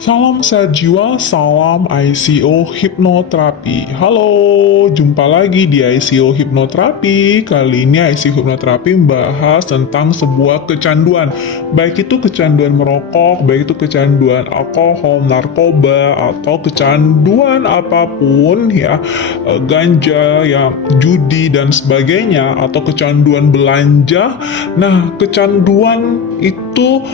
Salam sehat jiwa, salam ICO Hipnoterapi. Halo, jumpa lagi di ICO Hipnoterapi. Kali ini ICO Hipnoterapi membahas tentang sebuah kecanduan. Baik itu kecanduan merokok, baik itu kecanduan alkohol, narkoba, atau kecanduan apapun ya, ganja, ya, judi dan sebagainya, atau kecanduan belanja. Nah, kecanduan itu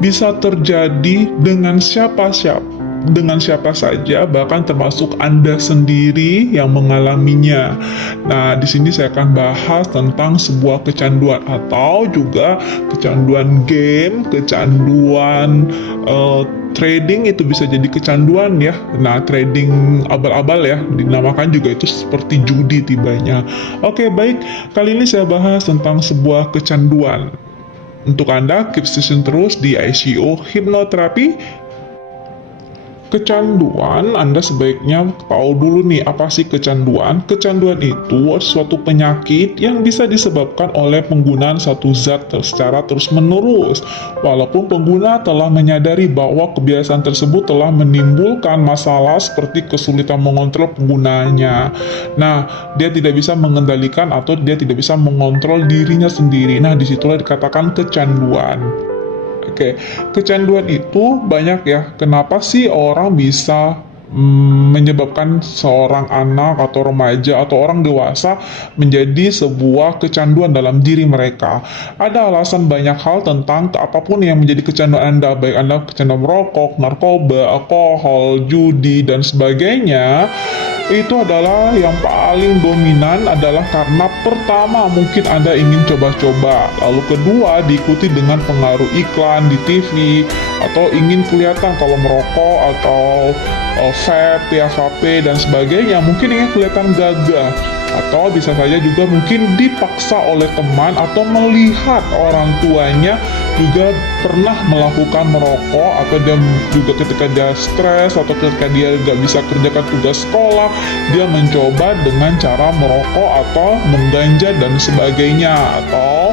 bisa terjadi dengan siapa saja, bahkan termasuk Anda sendiri yang mengalaminya. Nah, di sini saya akan bahas tentang sebuah kecanduan atau juga kecanduan game, kecanduan trading itu bisa jadi kecanduan ya. Nah, trading abal-abal ya, dinamakan juga itu seperti judi tibanya. Oke, baik. Kali ini saya bahas tentang sebuah kecanduan. Untuk Anda, keep station terus di ICO Hipnoterapi. Kecanduan, Anda sebaiknya tahu dulu nih, apa sih kecanduan? Kecanduan itu suatu penyakit yang bisa disebabkan oleh penggunaan satu zat secara terus-menerus. Walaupun pengguna telah menyadari bahwa kebiasaan tersebut telah menimbulkan masalah seperti kesulitan mengontrol penggunanya. Nah, dia tidak bisa mengendalikan atau dia tidak bisa mengontrol dirinya sendiri. Nah, disitulah dikatakan kecanduan. Oke, kecanduan itu banyak ya. Kenapa sih orang bisa menyebabkan seorang anak atau remaja atau orang dewasa menjadi sebuah kecanduan dalam diri mereka? Ada alasan banyak hal tentang apapun yang menjadi kecanduan Anda, baik Anda kecanduan merokok, narkoba, alkohol, judi, dan sebagainya. Itu adalah yang paling dominan adalah karena pertama mungkin Anda ingin coba-coba, lalu kedua diikuti dengan pengaruh iklan di TV, atau ingin kelihatan kalau merokok atau vape, ya vape dan sebagainya, mungkin ingin kelihatan gagah, atau bisa saja juga mungkin dipaksa oleh teman atau melihat orang tuanya juga pernah melakukan merokok, atau dia juga ketika dia stres atau ketika dia gak bisa kerjakan tugas sekolah, dia mencoba dengan cara merokok atau mengganja dan sebagainya, atau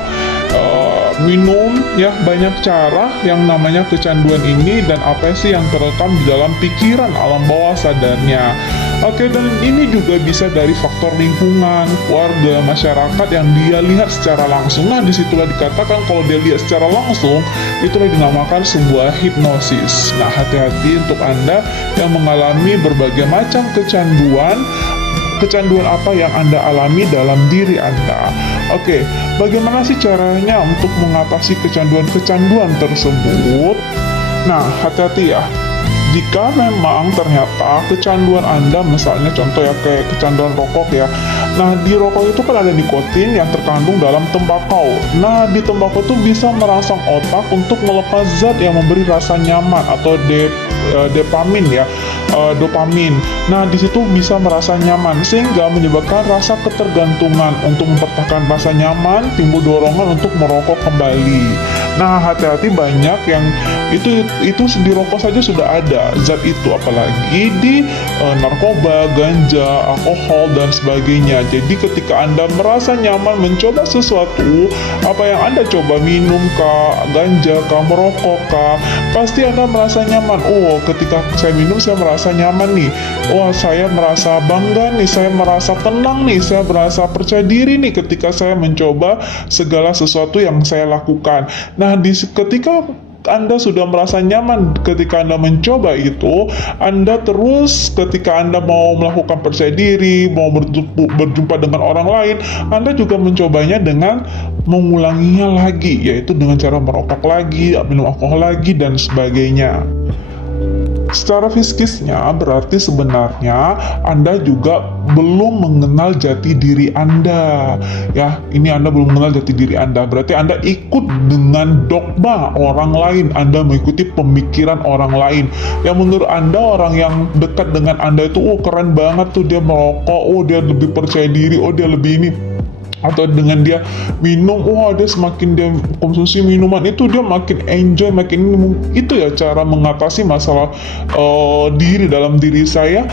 minum ya. Banyak cara yang namanya kecanduan ini, dan apa sih yang terekam di dalam pikiran alam bawah sadarnya. Oke, dan ini juga bisa dari faktor lingkungan, keluarga, masyarakat yang dia lihat secara langsung. Nah, disitulah dikatakan kalau dia lihat secara langsung, itulah dinamakan sebuah hipnosis. Nah, hati-hati untuk Anda yang mengalami berbagai macam kecanduan. Kecanduan apa yang Anda alami dalam diri Anda? Oke, bagaimana sih caranya untuk mengatasi kecanduan-kecanduan tersebut? Nah, hati-hati ya. Jika memang ternyata kecanduan Anda, misalnya contoh ya kayak kecanduan rokok ya. Nah, di rokok itu kan ada nikotin yang terkandung dalam tembakau. Nah, di tembakau itu bisa merangsang otak untuk melepas zat yang memberi rasa nyaman atau dopamin ya, dopamin. Nah, di situ bisa merasa nyaman sehingga menyebabkan rasa ketergantungan. Untuk mempertahankan rasa nyaman, timbul dorongan untuk merokok kembali. Nah, hati-hati, banyak yang itu di rokok saja sudah ada zat itu, apalagi di narkoba, ganja, alkohol dan sebagainya. Jadi ketika Anda merasa nyaman mencoba sesuatu, apa yang Anda coba, minum kah, ganja kah, merokok kah, pasti Anda merasa nyaman. Oh, ketika saya minum saya merasa nyaman nih. Wah, saya merasa bangga nih, saya merasa tenang nih, saya merasa percaya diri nih ketika saya mencoba segala sesuatu yang saya lakukan. Nah, ketika Anda sudah merasa nyaman ketika Anda mencoba itu, Anda terus ketika Anda mau melakukan percaya diri, mau berjumpa dengan orang lain, Anda juga mencobanya dengan mengulanginya lagi, yaitu dengan cara merokok lagi, minum alkohol lagi, dan sebagainya. Secara fisikisnya berarti sebenarnya Anda juga belum mengenal jati diri Anda. Ya, ini Anda belum mengenal jati diri Anda. Berarti Anda ikut dengan dogma orang lain, Anda mengikuti pemikiran orang lain. Yang menurut Anda, orang yang dekat dengan Anda itu, oh keren banget tuh dia merokok, oh dia lebih percaya diri, oh dia lebih ini. atau dengan dia minum, wah dia semakin dia konsumsi minuman itu dia makin enjoy, makin itu ya cara mengatasi masalah diri dalam diri saya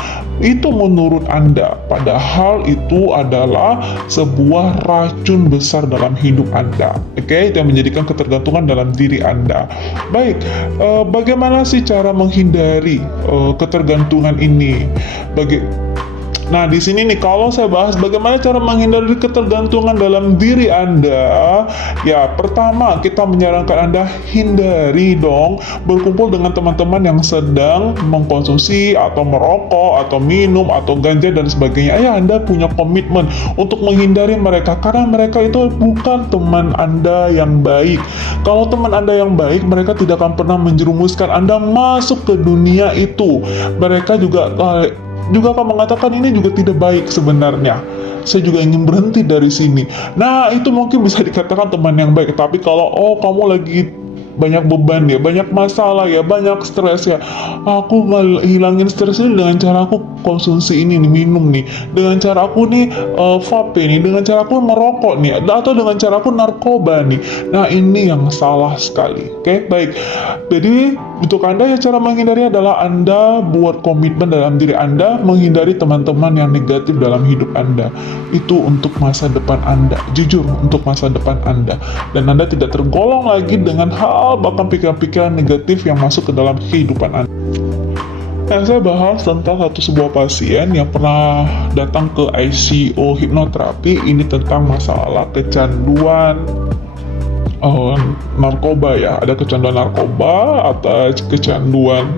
itu menurut Anda, padahal itu adalah sebuah racun besar dalam hidup Anda, oke, yang menjadikan ketergantungan dalam diri Anda. Baik, bagaimana sih cara menghindari ketergantungan ini? Nah, di sini nih kalau saya bahas bagaimana cara menghindari ketergantungan dalam diri Anda, ya pertama kita menyarankan Anda hindari dong berkumpul dengan teman-teman yang sedang mengkonsumsi atau merokok atau minum atau ganja dan sebagainya. Ya, Anda punya komitmen untuk menghindari mereka karena mereka itu bukan teman Anda yang baik. Kalau teman Anda yang baik, mereka tidak akan pernah menjerumuskan Anda masuk ke dunia itu. Mereka juga akan mengatakan ini juga tidak baik sebenarnya. Saya juga ingin berhenti dari sini. Nah, itu mungkin bisa dikatakan teman yang baik. Tapi kalau kamu lagi banyak beban ya, banyak masalah ya, banyak stres ya, aku hilangin stres ini dengan cara aku konsumsi ini nih, minum nih, dengan cara aku nih vape nih, dengan cara aku merokok nih, atau dengan cara aku narkoba nih. Nah, ini yang salah sekali. Oke, baik. Jadi untuk Anda ya cara menghindari adalah Anda buat komitmen dalam diri Anda menghindari teman-teman yang negatif dalam hidup Anda. Itu untuk masa depan Anda, jujur untuk masa depan Anda, dan Anda tidak tergolong lagi dengan hal bahkan pikiran-pikiran negatif yang masuk ke dalam kehidupan Anda. Nah, saya bahas tentang sebuah pasien yang pernah datang ke ICU hipnoterapi. Ini tentang masalah kecanduan narkoba ya. Ada kecanduan narkoba atau kecanduan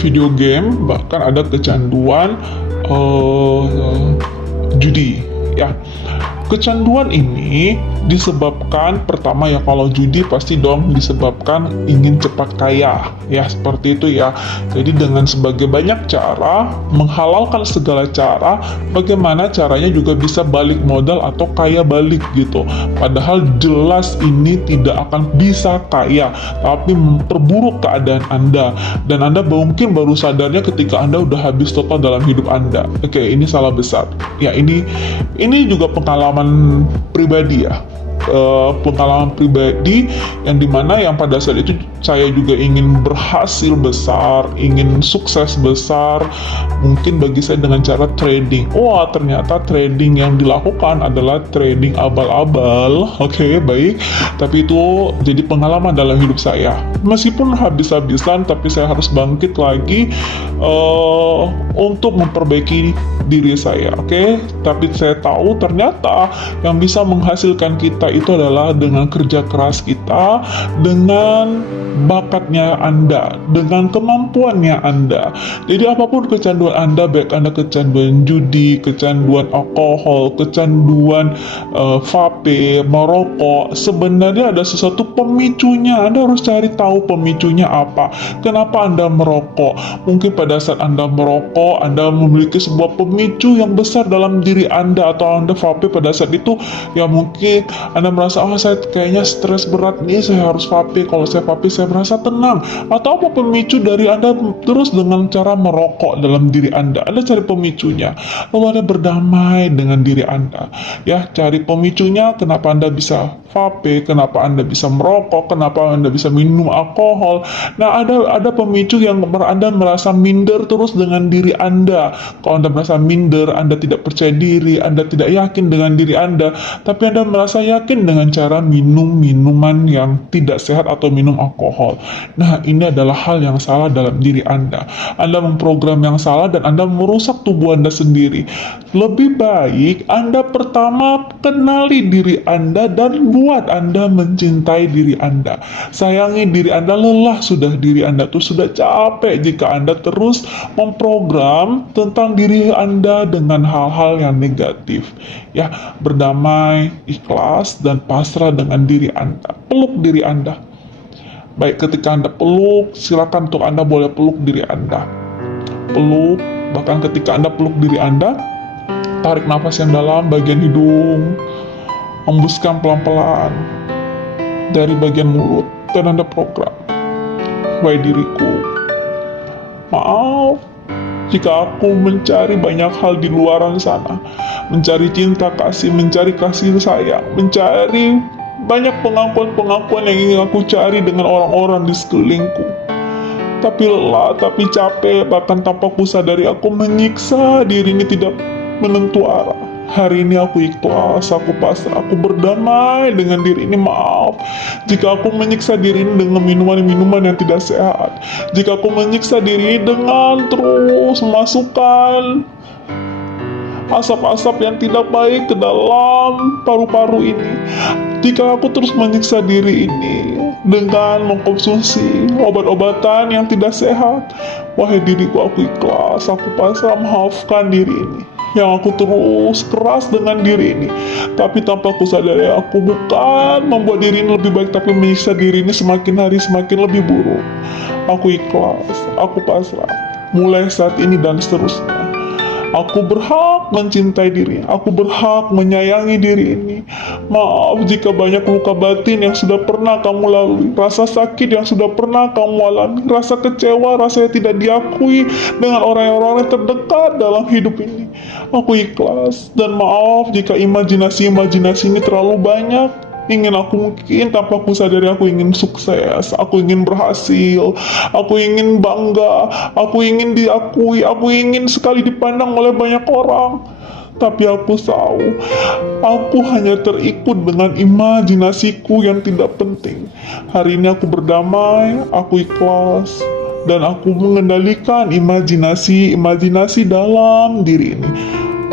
video game, bahkan ada kecanduan judi ya. Kecanduan ini disebabkan pertama ya, kalau judi pasti dong disebabkan ingin cepat kaya ya, seperti itu ya. Jadi dengan sebagai banyak cara menghalalkan segala cara, bagaimana caranya juga bisa balik modal atau kaya balik gitu. Padahal jelas ini tidak akan bisa kaya, tapi memperburuk keadaan Anda, dan Anda mungkin baru sadarnya ketika Anda udah habis total dalam hidup Anda. Oke, ini salah besar ya. Ini juga pengalaman pribadi ya, pengalaman pribadi yang dimana yang pada saat itu saya juga ingin berhasil besar, ingin sukses besar, mungkin bagi saya dengan cara trading. Wah, ternyata trading yang dilakukan adalah trading abal-abal. Oke, baik, tapi itu jadi pengalaman dalam hidup saya. Meskipun habis-habisan, tapi saya harus bangkit lagi untuk memperbaiki diri saya. Oke, tapi saya tahu ternyata yang bisa menghasilkan kita itu adalah dengan kerja keras kita, dengan bakatnya Anda, dengan kemampuannya Anda. Jadi apapun kecanduan Anda, baik Anda kecanduan judi, kecanduan alkohol, kecanduan vape, merokok, sebenarnya ada sesuatu pemicunya. Anda harus cari tahu pemicunya apa. Kenapa Anda merokok? Mungkin pada saat Anda merokok, Anda memiliki sebuah pemicu yang besar dalam diri Anda, atau Anda vape pada saat itu ya mungkin Anda merasa saya kayaknya stres berat nih, saya harus vape. Kalau saya vape saya merasa tenang. Atau apa pemicu dari Anda terus dengan cara merokok dalam diri Anda? Anda cari pemicunya, lalu Anda berdamai dengan diri Anda ya. Cari pemicunya, kenapa Anda bisa vape, kenapa Anda bisa merokok, kenapa Anda bisa minum alkohol. Nah, ada pemicu yang Anda merasa minder terus dengan diri Anda. Kalau Anda merasa minder, Anda tidak percaya diri, Anda tidak yakin dengan diri Anda, tapi Anda merasa yakin dengan cara minum minuman yang tidak sehat atau minum alkohol. Nah, ini adalah hal yang salah dalam diri Anda. Anda memprogram yang salah dan Anda merusak tubuh Anda sendiri. Lebih baik Anda pertama kenali diri Anda dan buat Anda mencintai diri Anda. Sayangi diri Anda. Lelah sudah diri Anda tuh, sudah capek jika Anda terus memprogram tentang diri Anda dengan hal-hal yang negatif. Ya, berdamai, ikhlas, dan pasrah dengan diri Anda. Peluk diri Anda. Baik, ketika Anda peluk, silakan untuk Anda boleh peluk diri Anda. Peluk, bahkan ketika Anda peluk diri Anda, tarik nafas yang dalam bagian hidung, hembuskan pelan-pelan dari bagian mulut, dan Anda program, wahai diriku, maaf Jika aku mencari banyak hal di luaran sana, mencari cinta kasih, mencari kasih sayang, mencari banyak pengakuan-pengakuan yang ingin aku cari dengan orang-orang di sekelilingku. Tapi lelah, tapi capek, bahkan tanpa ku sadari aku menyiksa diri ini tidak menentu arah. Hari ini aku ikhlas, aku pasrah, aku berdamai dengan diri ini. Maaf jika aku menyiksa diri ini dengan minuman-minuman yang tidak sehat. Jika aku menyiksa diri ini dengan terus memasukkan asap-asap yang tidak baik ke dalam paru-paru ini. Jika aku terus menyiksa diri ini dengan mengkonsumsi obat-obatan yang tidak sehat, wahai diriku, aku ikhlas, aku pasrah, maafkan diri ini yang aku terus keras dengan diri ini. Tapi tanpa aku sadari, aku bukan membuat diri ini lebih baik, tapi menyiksa diri ini semakin hari semakin lebih buruk. Aku ikhlas, aku pasrah, mulai saat ini dan seterusnya. Aku berhak mencintai diri, aku berhak menyayangi diri ini. Maaf jika banyak luka batin yang sudah pernah kamu lalui, rasa sakit yang sudah pernah kamu alami, rasa kecewa, rasa yang tidak diakui dengan orang-orang yang terdekat dalam hidup ini. Aku ikhlas, dan maaf jika imajinasi-imajinasi ini terlalu banyak. Ingin aku mungkin tanpa aku sadari, aku ingin sukses, aku ingin berhasil, aku ingin bangga, aku ingin diakui, aku ingin sekali dipandang oleh banyak orang. Tapi aku tahu, aku hanya terikut dengan imajinasiku yang tidak penting. Hari ini aku berdamai, aku ikhlas, dan aku mengendalikan imajinasi dalam diri ini.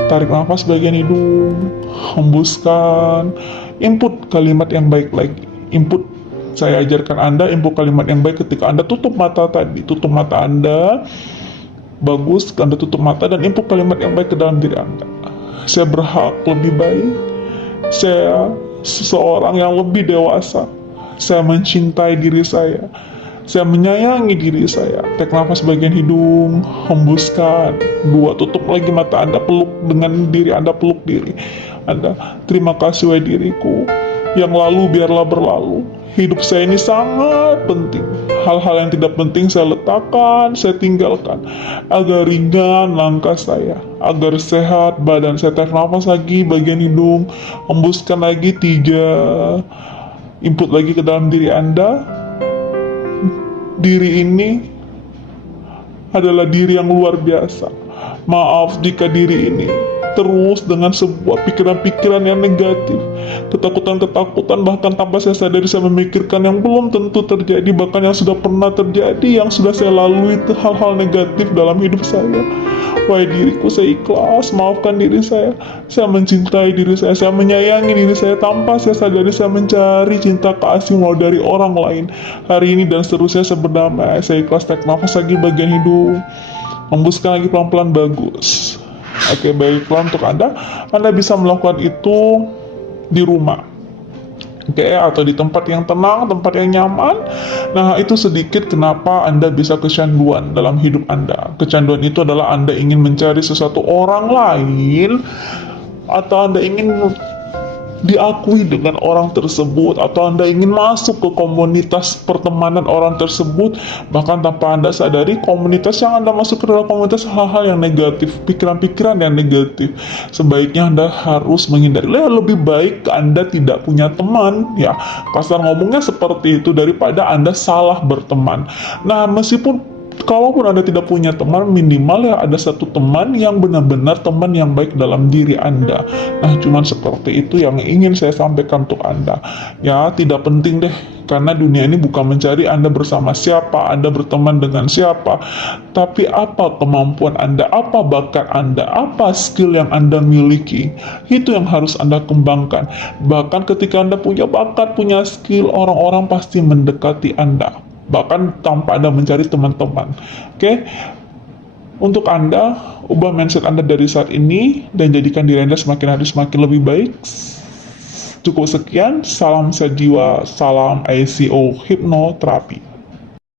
Tarik nafas bagian hidung, hembuskan, input kalimat yang baik lagi. Input, saya ajarkan Anda input kalimat yang baik ketika Anda tutup mata tadi. Tutup mata Anda, bagus, Anda tutup mata dan input kalimat yang baik ke dalam diri Anda. Saya berhak lebih baik, saya seseorang yang lebih dewasa, saya mencintai diri saya menyayangi diri saya. Tarik nafas bagian hidung, hembuskan. 2, tutup lagi mata Anda, peluk dengan diri Anda, peluk diri Anda. Terima kasih wahai diriku, yang lalu biarlah berlalu. Hidup saya ini sangat penting. Hal-hal yang tidak penting saya letakkan, saya tinggalkan, agar ringan langkah saya, agar sehat badan saya. Tarik nafas lagi bagian hidung, hembuskan lagi 3. Input lagi ke dalam diri Anda. Diri ini adalah diri yang luar biasa. Maaf jika diri ini terus dengan sebuah pikiran-pikiran yang negatif, ketakutan-ketakutan, bahkan tanpa saya sadari saya memikirkan yang belum tentu terjadi, bahkan yang sudah pernah terjadi, yang sudah saya lalui, itu hal-hal negatif dalam hidup saya. Wahai diriku, saya ikhlas, maafkan diri saya mencintai diri saya menyayangi diri saya, tanpa saya sadari saya mencari cinta kasih mau dari orang lain. Hari ini dan seterusnya saya berdamai, saya ikhlas. Tarik nafas lagi bagian hidung, hembuskan lagi pelan-pelan, bagus. Oke, baiklah, untuk Anda bisa melakukan itu di rumah, oke, atau di tempat yang tenang, tempat yang nyaman. Nah, itu sedikit kenapa Anda bisa kecanduan dalam hidup Anda. Kecanduan itu adalah Anda ingin mencari sesuatu orang lain, atau Anda ingin diakui dengan orang tersebut, atau Anda ingin masuk ke komunitas pertemanan orang tersebut, bahkan tanpa Anda sadari komunitas yang Anda masuk ke dalam komunitas hal-hal yang negatif, pikiran-pikiran yang negatif. Sebaiknya Anda harus menghindari. Lebih baik Anda tidak punya teman, ya, kasar ngomongnya seperti itu, daripada Anda salah berteman. Nah, kalaupun Anda tidak punya teman, minimal ya ada satu teman yang benar-benar teman yang baik dalam diri Anda. Nah, cuman seperti itu yang ingin saya sampaikan untuk Anda. Ya, tidak penting deh, karena dunia ini bukan mencari Anda bersama siapa, Anda berteman dengan siapa, tapi apa kemampuan Anda, apa bakat Anda, apa skill yang Anda miliki. Itu yang harus Anda kembangkan. Bahkan ketika Anda punya bakat, punya skill, orang-orang pasti mendekati Anda, bahkan tanpa Anda mencari teman-teman. Oke? Untuk Anda, ubah mindset Anda dari saat ini dan jadikan diri Anda semakin hari semakin lebih baik. Cukup sekian, salam sejiwa, salam ICO Hipnoterapi.